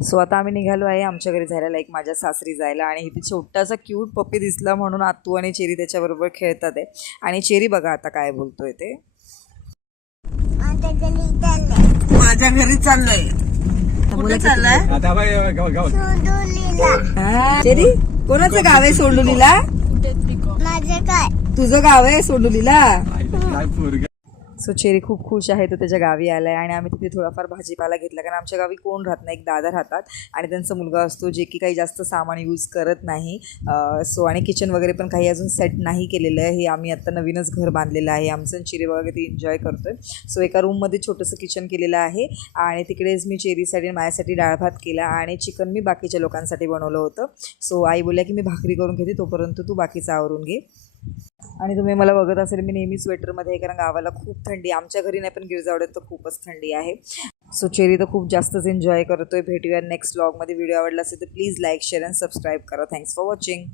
So आता आम्ही निघालो आहे आमच्या घरी जायला, लाईक माझ्या सासरी जायला. आणि इथे छोटासा क्यूट पप्पी दिसला म्हणून आत्तू आणि चेरी त्याच्याबरोबर खेळतात आहे. आणि चेरी बघा आता काय बोलतोय ते, माझ्या घरी चाललंय. कुठे चाललाय चेरी? कोणाचं गाव आहे सोंडुलीला? तुझं गाव आहे सोंडुलीला? सो चेरी खूप खुश आहे, तो त्याच्या गावी आला आहे. आणि आम्ही तिथे थोडाफार भाजीपाला घेतला, कारण आमच्या गावी कोण राहत नाही, एक दादा राहतात आणि त्यांचा मुलगा असतो जे की काही जास्त सामान यूज करत नाही. सो आणि किचन वगैरे पण काही अजून सेट नाही केलेलं आहे. हे आम्ही आत्ता नवीनच घर बांधलेलं आहे आमचं. चेरी वगैरे ते एन्जॉय करतोय. सो एका रूममध्ये छोटंसं किचन केलेलं आहे आणि तिकडेच मी चेरीसाठी माझ्यासाठी डाळ भात केला आणि चिकन मी बाकीच्या लोकांसाठी बनवलं होतं. सो आई बोलल्या की मी भाकरी करून घेते, तोपर्यंत तू बाकीचं आवरून घे. आणि तुम्ही मला बघत असेल मी नेहमी स्वेटरमध्ये आहे, कारण गावाला खूप थंडी, आमच्या घरी नाही पण गिरजावड्यात तर खूपच थंडी आहे. सो चेरी तर खूप जास्तच एन्जॉय करतोय. भेटूया नेक्स्ट व्लॉगमध्ये. व्हिडिओ आवडला असेल तर please like, share and subscribe करा. Thanks for watching.